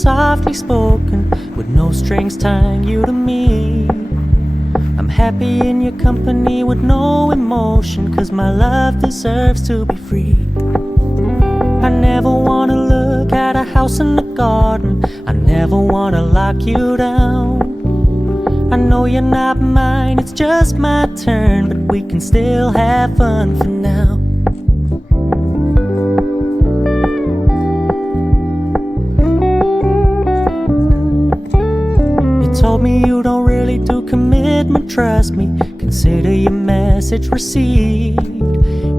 softly spoken, with no strings tying you to me. I'm happy in your company with no emotion, 'cause my love deserves to be free. I never wanna look at a house in the garden, I never wanna lock you down. I know you're not mine, it's just my turn, but we can still have fun for now. You told me you don't really do commitment, trust me, consider your message received.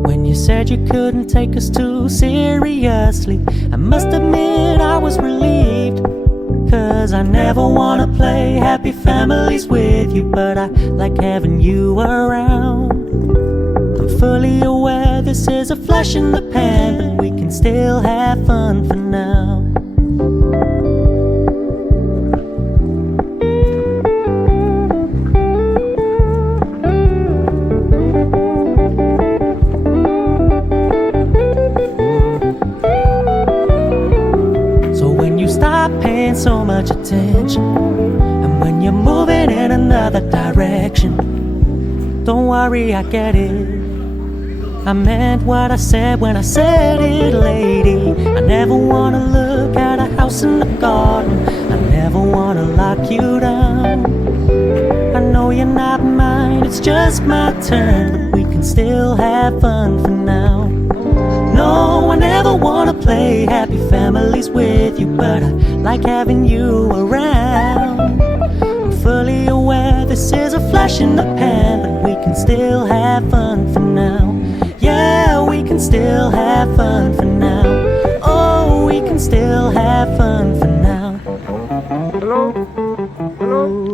When you said you couldn't take us too seriously, I must admit I was relieved. 'Cause I never wanna play happy families with you, but I like having you around. I'm fully aware this is a flash in the pan, but we can still have fun for now. So much attention, and when you're moving in another direction, don't worry, I get it. I meant what I said when I said it, lady. I never wanna look at a house in the garden, I never wanna lock you down. I know you're not mine, it's just my turn, but we can still have fun for now. No, I never wanna play happy families with you, but I like having you around. I'm fully aware this is a flash in the pan, but we can still have fun for now. Yeah, we can still have fun for now. Oh, we can still have fun for now. Hello? Hello?